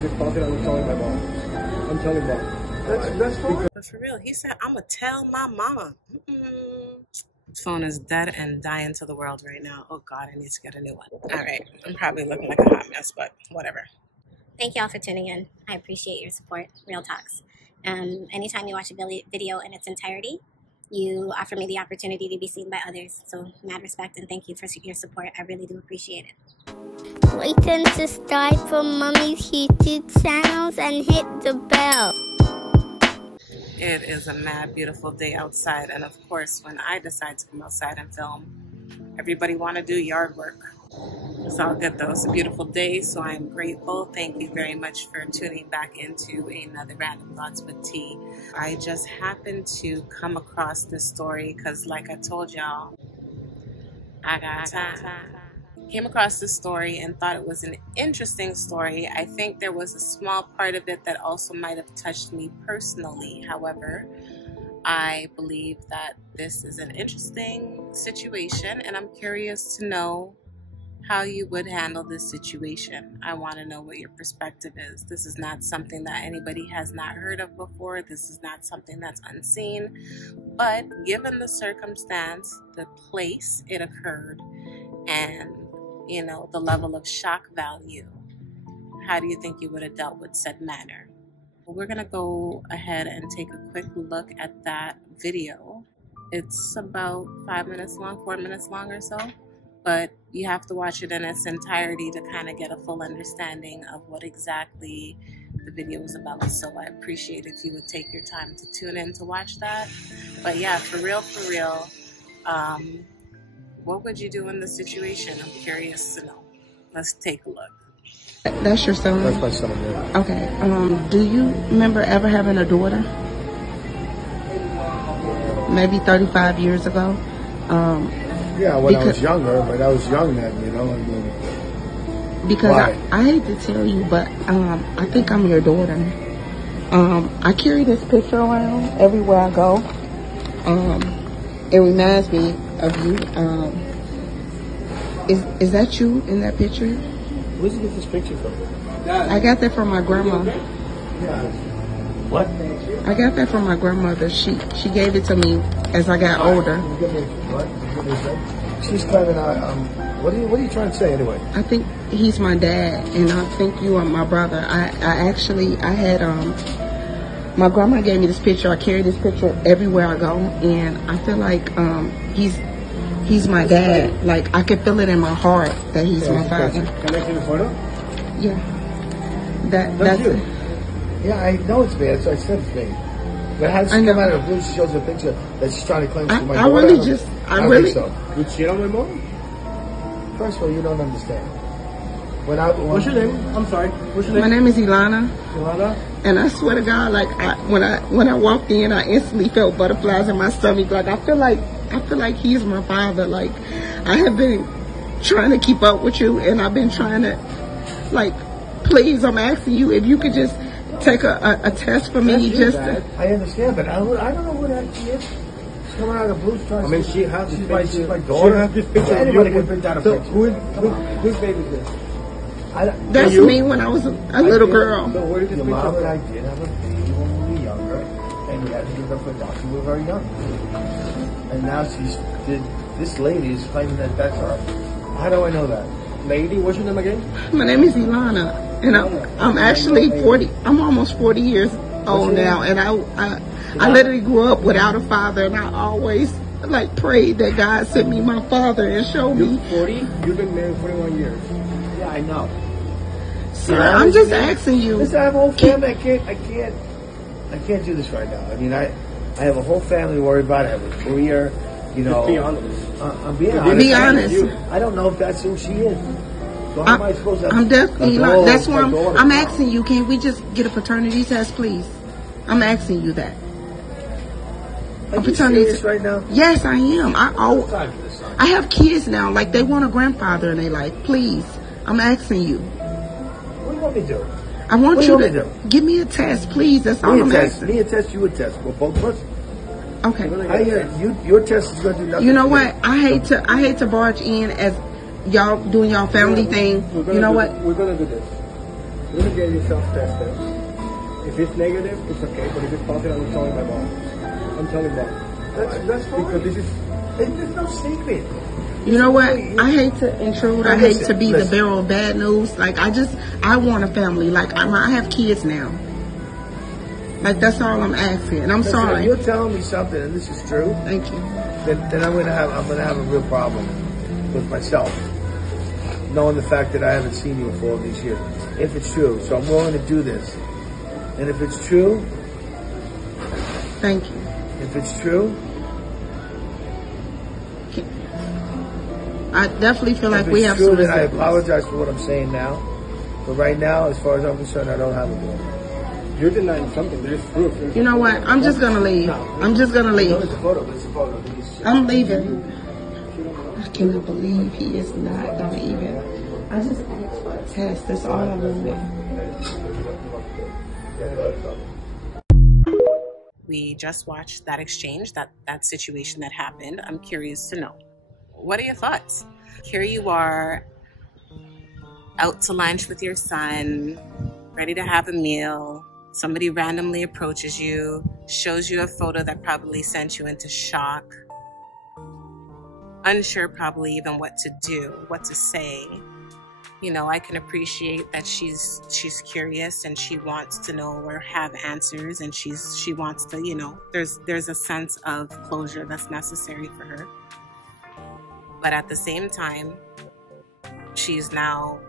Just talking, I'm telling my mom. I'm telling mom. That's fine. But for real, he said, I'm going to tell my mama. His phone is dead and dying to the world right now. Oh, God, I need to get a new one. All right. I'm probably looking like a hot mess, but whatever. Thank y'all for tuning in. I appreciate your support. Real talks. Anytime you watch a video in its entirety, you offer me the opportunity to be seen by others. So mad respect and thank you for your support. I really do appreciate it. Like and subscribe for Mommy's YouTube channels and hit the bell. It is a mad beautiful day outside, and of course when I decide to come outside and film, everybody want to do yard work. It's all good though. It's a beautiful day, so I'm grateful. Thank you very much for tuning back into another Random Thoughts with T. I just happened to come across this story because, like I told y'all, I got time. Came across this story and thought it was an interesting story. I think there was a small part of it that also might have touched me personally. However, I believe that this is an interesting situation, and I'm curious to know how you would handle this situation. I want to know what your perspective is. This is not something that anybody has not heard of before. This is not something that's unseen. But given the circumstance, the place it occurred, and you know, the level of shock value, how do you think you would have dealt with said matter? Well, we're gonna go ahead and take a quick look at that video. It's about 5 minutes long, 4 minutes long or so, but you have to watch it in its entirety to kind of get a full understanding of what exactly the video is about. So I appreciate if you would take your time to tune in to watch that. But yeah, for real, what would you do in this situation? I'm curious to know. Let's take a look. That's your son? That's my son, yeah. Okay. Do you remember ever having a daughter? Maybe 35 years ago? Yeah, when I was younger, but I was young then, you know. I mean, because I hate to tell you, but I think I'm your daughter. I carry this picture around everywhere I go. It reminds me of you. Is that you in that picture? Where'd you get this picture from? I got that from my grandma. What? I got that from my grandmother. She gave it to me as I got older. What? She's kind of what are you trying to say anyway? I think he's my dad, and I think you are my brother. I had my grandma gave me this picture. I carry this picture everywhere I go, and I feel like he's my dad. Like, I can feel it in my heart that he's my father. Can I take a photo? Yeah. That's you. Yeah, I know it's me. I said it's me. But how does she come out of the blue? She shows a picture that she's trying to claim she's my daughter. I really think so. Would she on my mom? First of all, you don't understand. What's your name? I'm sorry. What's your name? My name is Ilana. Ilana? And I swear to God, like when I walked in, I instantly felt butterflies in my stomach. Like I feel like he's my father. Like, I have been trying to keep up with you, and I've been trying to, like, please, I'm asking you if you could just take a test for me. I understand, but I don't know who that is. She's coming out of the blue. I mean, she's my daughter. She have this picture. Anybody can print out a picture. Whose baby is this? That's me when I was a little girl. So where did this mom and I did have a baby when we were younger, and we had to give her up for adoption. We were very young, and now this lady is claiming that that's her. How do I know that? Lady, what's your name again? My name is Ilana, and I'm actually 40. I'm almost 40 years old now, and I literally grew up without a father, and I always like prayed that God sent me my father and showed me. You're 40. You've been married 41 years. Yeah, I know. Sir, I'm just asking you. Listen, I have a whole family. I can't do this right now. I mean, I have a whole family to worry about. I have a career. You know, be honest. I'm being honest. Be honest. I don't know if that's who she is. So how am I supposed to? I'm definitely not. That's why I'm asking you. Can we just get a paternity test, please? I'm asking you that. Are you serious right now? Yes, I am. I have kids now. Like, they want a grandfather in their life. Please, I'm asking you. What do you want me to do? I want you to give me a test, please. That's all I'm asking. Me a test, you a test. We're both of us. Okay. I hear your test is going to do nothing. You know what? I hate to barge in as y'all doing y'all family thing. You know what? We're going to do this. You're gonna get yourself tested. If it's negative, it's okay. But if it's positive, I'm telling my mom. I'm telling mom. That's fine. Because there's no secret. You know what? I hate to intrude. I hate to be the bearer of bad news. Like, I want a family. Like, I have kids now. Like, that's all I'm asking. And I'm sorry. If you're telling me something and this is true, thank you. Then I'm gonna have a real problem with myself, knowing the fact that I haven't seen you for all these years. If it's true, so I'm willing to do this. And if it's true, thank you. If it's true, I definitely feel like we have true, some then I resemblance. apologize for what I'm saying now. But right now, as far as I'm concerned, I don't have a boy. You're denying something. There's proof. You know what? I'm just gonna leave. No, I'm just gonna leave. It's a photo. It's a photo. I'm leaving. I cannot believe he is not gonna even. I just asked for a test. That's all I wanted. We just watched that exchange, that situation that happened. I'm curious to know, what are your thoughts? Here you are, out to lunch with your son, ready to have a meal. Somebody randomly approaches you, shows you a photo that probably sent you into shock. Unsure probably even what to do, what to say. You know, I can appreciate that she's curious and she wants to know or have answers, and she wants to, you know, there's a sense of closure that's necessary for her. But at the same time, she's now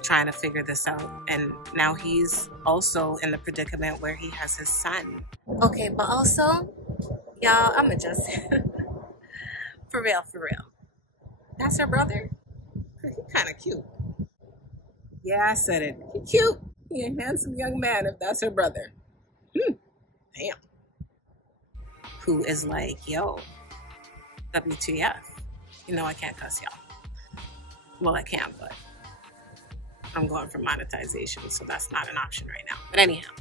trying to figure this out, and now he's also in the predicament where he has his son. Okay, but also, y'all, I'ma just for real, that's her brother. He kind of cute. Yeah, I said it. He cute. He a handsome young man if that's her brother. Damn. Who is like, yo, WTF. You know I can't cuss y'all. Well, I can, but I'm going for monetization, so that's not an option right now. But anyhow,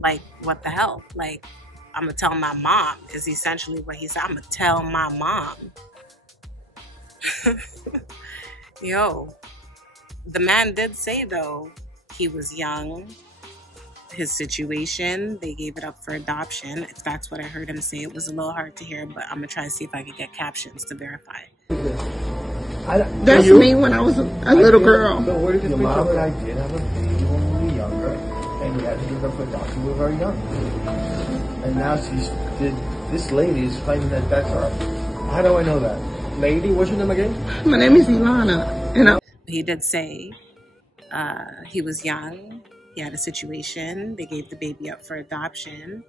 like, what the hell? Like, I'm gonna tell my mom is essentially what he said. I'm gonna tell my mom. Yo. The man did say, though, he was young, his situation, they gave it up for adoption. If that's what I heard him say, it was a little hard to hear, but I'm going to try to see if I can get captions to verify. That's me when I was a little girl. So where did your mom and I did have a baby when we were younger, and we had to give her for adoption. We were very young. And now this lady is claiming that that's her. How do I know that? Lady, what's your name again? My name is Ilana, and he did say he was young, he had a situation, they gave the baby up for adoption.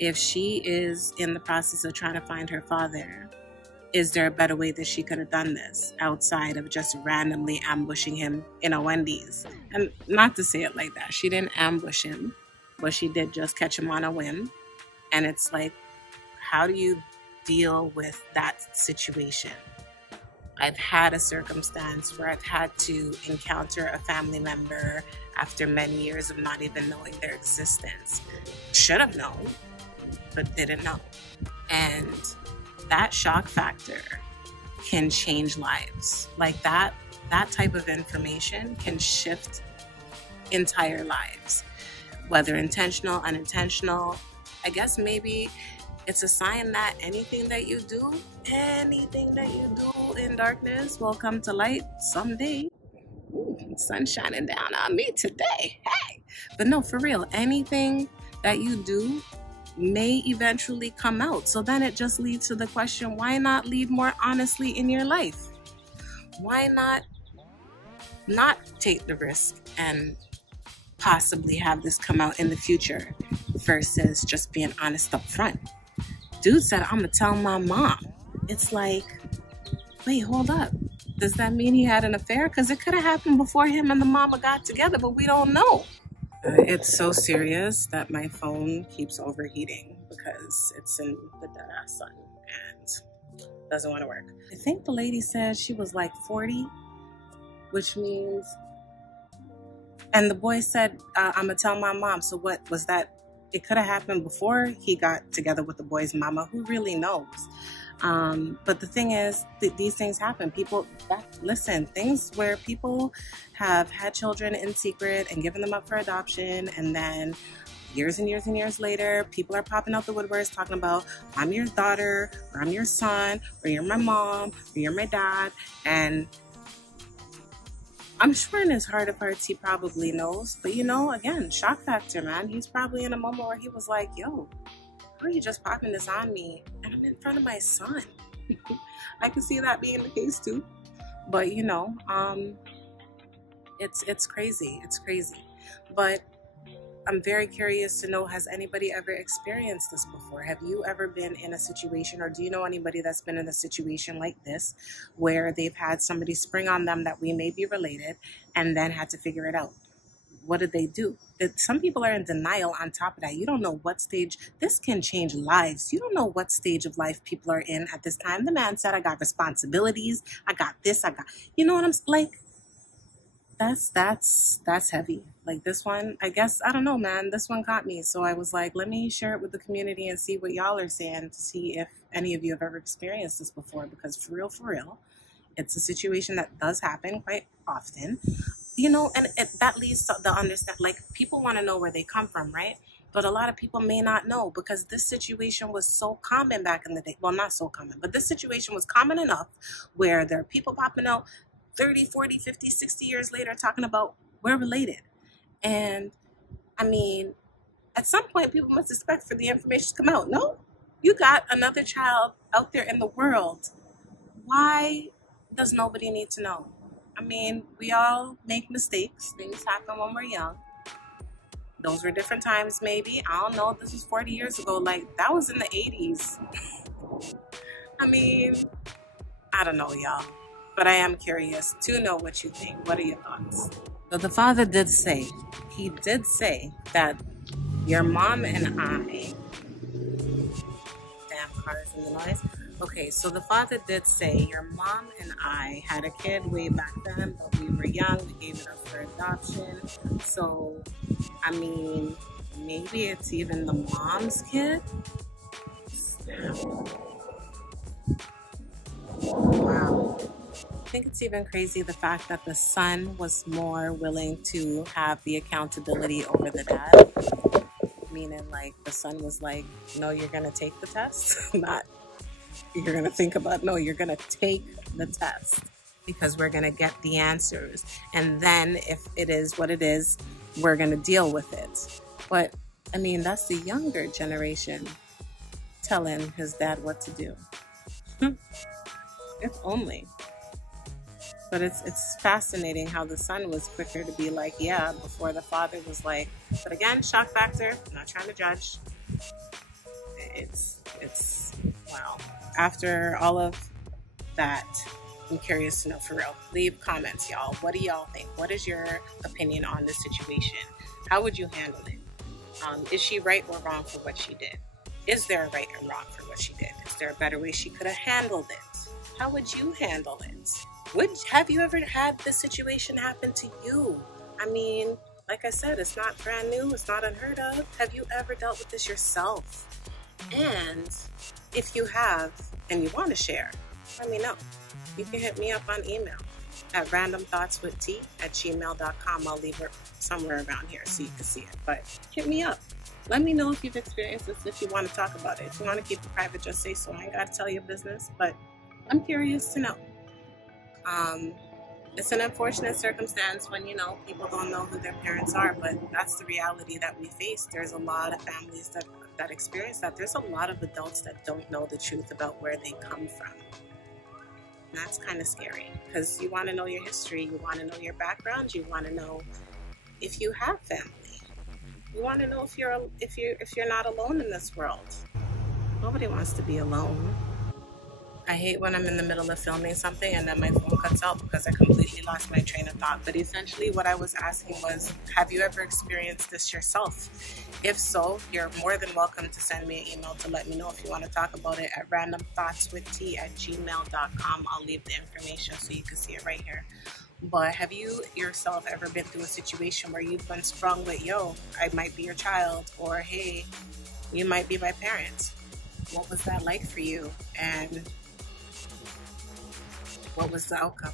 If she is in the process of trying to find her father, is there a better way that she could have done this outside of just randomly ambushing him in a Wendy's? And not to say it like that, she didn't ambush him, but she did just catch him on a whim. And it's like, how do you deal with that situation? I've had a circumstance where I've had to encounter a family member after many years of not even knowing their existence. Should have known, but didn't know. And that shock factor can change lives. Like that type of information can shift entire lives, whether intentional, unintentional. I guess maybe it's a sign that anything that you do in darkness will come to light someday. Ooh, sun shining down on me today. Hey! But no, for real, anything that you do may eventually come out. So then it just leads to the question, why not lead more honestly in your life? Why not take the risk and possibly have this come out in the future versus just being honest up front? Dude said, I'm gonna tell my mom. It's like, wait, hold up. Does that mean he had an affair? Because it could have happened before him and the mama got together, but we don't know. It's so serious that my phone keeps overheating because it's in the dead ass sun and doesn't want to work. I think the lady said she was like 40, which means, and the boy said, I'm gonna tell my mom. So what was that? It could have happened before he got together with the boy's mama. Who really knows? But the thing is, these things happen. Listen, things where people have had children in secret and given them up for adoption, and then years and years and years later, people are popping out the woodworks talking about, I'm your daughter, or I'm your son, or you're my mom, or you're my dad. And I'm sure in his heart of hearts, he probably knows. But again, shock factor, man. He's probably in a moment where he was like, yo, how are you just popping this on me? And I'm in front of my son. I can see that being the case too. But it's crazy. It's crazy. But I'm very curious to know, has anybody ever experienced this before? Have you ever been in a situation, or do you know anybody that's been in a situation like this, where they've had somebody spring on them that we may be related and then had to figure it out? What did they do? Some people are in denial on top of that. You don't know what stage. This can change lives. You don't know what stage of life people are in at this time. The man said, I got responsibilities. I got this. You know what I'm like? That's heavy. Like this one, I guess, I don't know, man. This one caught me. So I was like, let me share it with the community and see what y'all are saying, to see if any of you have ever experienced this before. Because for real, it's a situation that does happen quite often. And that leads to the understand, like, people want to know where they come from, right? But a lot of people may not know, because this situation was so common back in the day. Well, not so common, but this situation was common enough where there are people popping out 30, 40, 50, 60 years later talking about we're related. And I mean, at some point, people must expect for the information to come out. No, you got another child out there in the world. Why does nobody need to know? I mean, we all make mistakes. Things happen when we're young. Those were different times, maybe. I don't know. This was 40 years ago. Like, that was in the 80s. I mean, I don't know, y'all. But I am curious to know what you think. What are your thoughts? So the father did say, that your mom and I... Damn, cars and the noise. Okay, so the father did say, your mom and I had a kid way back then, but we were young. We gave it up for adoption. So, I mean, maybe it's even the mom's kid? Wow. I think it's even crazy the fact that the son was more willing to have the accountability over the dad. Meaning, like, the son was like, no, you're going to take the test. Not, you're going to think about, no, you're going to take the test, because we're going to get the answers. And then if it is what it is, we're going to deal with it. But, I mean, that's the younger generation telling his dad what to do. If only. But it's fascinating how the son was quicker to be like, yeah, before the father was like. But again, shock factor. I'm not trying to judge. It's wow. After all of that, I'm curious to know, for real. Leave comments, y'all. What do y'all think? What is your opinion on this situation? How would you handle it? Is she right or wrong for what she did? Is there a right and wrong for what she did? Is there a better way she could have handled it? How would you handle it? Have you ever had this situation happen to you? I mean, like I said, it's not brand new. It's not unheard of. Have you ever dealt with this yourself? And if you have and you want to share, let me know. You can hit me up on email at randomthoughtswitht@gmail.com. I'll leave it somewhere around here so you can see it. But hit me up. Let me know if you've experienced this, if you want to talk about it. If you want to keep it private, just say so. I ain't got to tell your business, but I'm curious to know. It's an unfortunate circumstance when, people don't know who their parents are, but that's the reality that we face. There's a lot of families that experience that. There's a lot of adults that don't know the truth about where they come from. And that's kind of scary, because you want to know your history, you want to know your background, you want to know if you have family. You want to know if you're not alone in this world. Nobody wants to be alone. I hate when I'm in the middle of filming something and then my phone cuts out because I completely lost my train of thought. But essentially what I was asking was, have you ever experienced this yourself? If so, you're more than welcome to send me an email to let me know. If you want to talk about it, at randomthoughtswitht@gmail.com. I'll leave the information so you can see it right here. But have you yourself ever been through a situation where you've been sprung with, yo, I might be your child, or hey, you might be my parent? what was that like for you, and what was the outcome?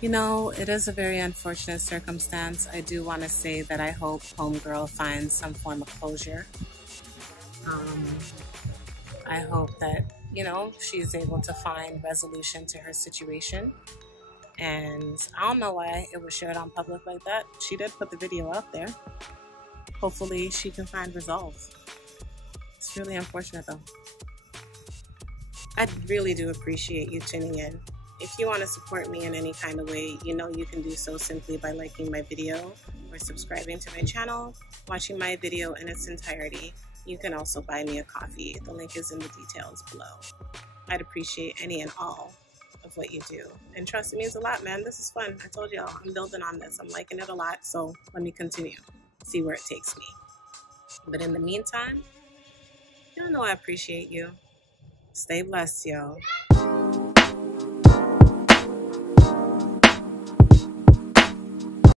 You know, it is a very unfortunate circumstance. I do want to say that I hope Homegirl finds some form of closure. I hope that, you know, she's able to find resolution to her situation. And I don't know why it was shared on public like that. She did put the video out there. Hopefully she can find resolve. It's really unfortunate though. I really do appreciate you tuning in. If you want to support me in any kind of way, you know you can do so simply by liking my video or subscribing to my channel, watching my video in its entirety. You can also buy me a coffee. The link is in the details below. I'd appreciate any and all of what you do. And trust, it means a lot, man. This is fun. I told y'all, I'm building on this. I'm liking it a lot, so let me continue. See where it takes me. But in the meantime, y'all know I appreciate you. Stay blessed, y'all.